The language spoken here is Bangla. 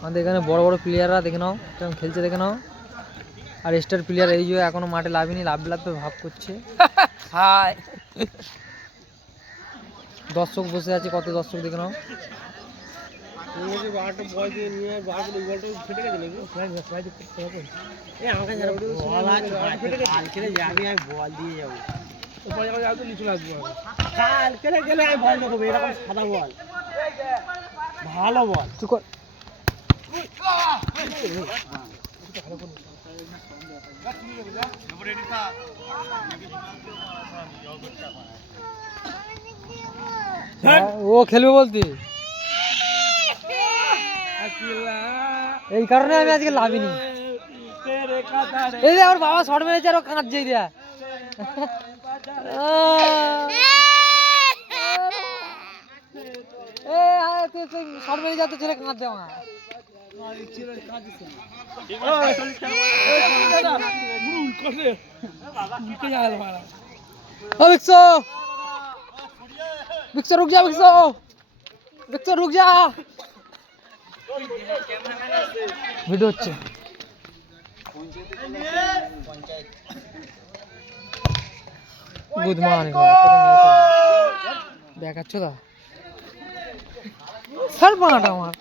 আমাদের এখানে বড় বড় প্লেয়াররা দেখে নাও কেমন খেলছে দেখে নাও। আর স্টার প্লেয়ার এই যে এখনো মাঠে লাভিনি, লাভবে ভাব করছে। হাই দর্শক বসে আছে, কত দর্শক দেখে নাও। ভালো বল ও খেলবে বলতে, এই কারণে আমি আজকে লাভিনি। এই যে আমার বাবা শর্ট মেরেছে আর ও কাঁদছে দিয়া। শর্ট মেরে যা তো ছেলে কাঁদছে আমার। विक्सो रुक जा, विक्सो विक्सो रुक जा। ভিডিও হচ্ছে। গুড মর্নিং দেখাচ্ছ তো স্যার বানাটা আমার।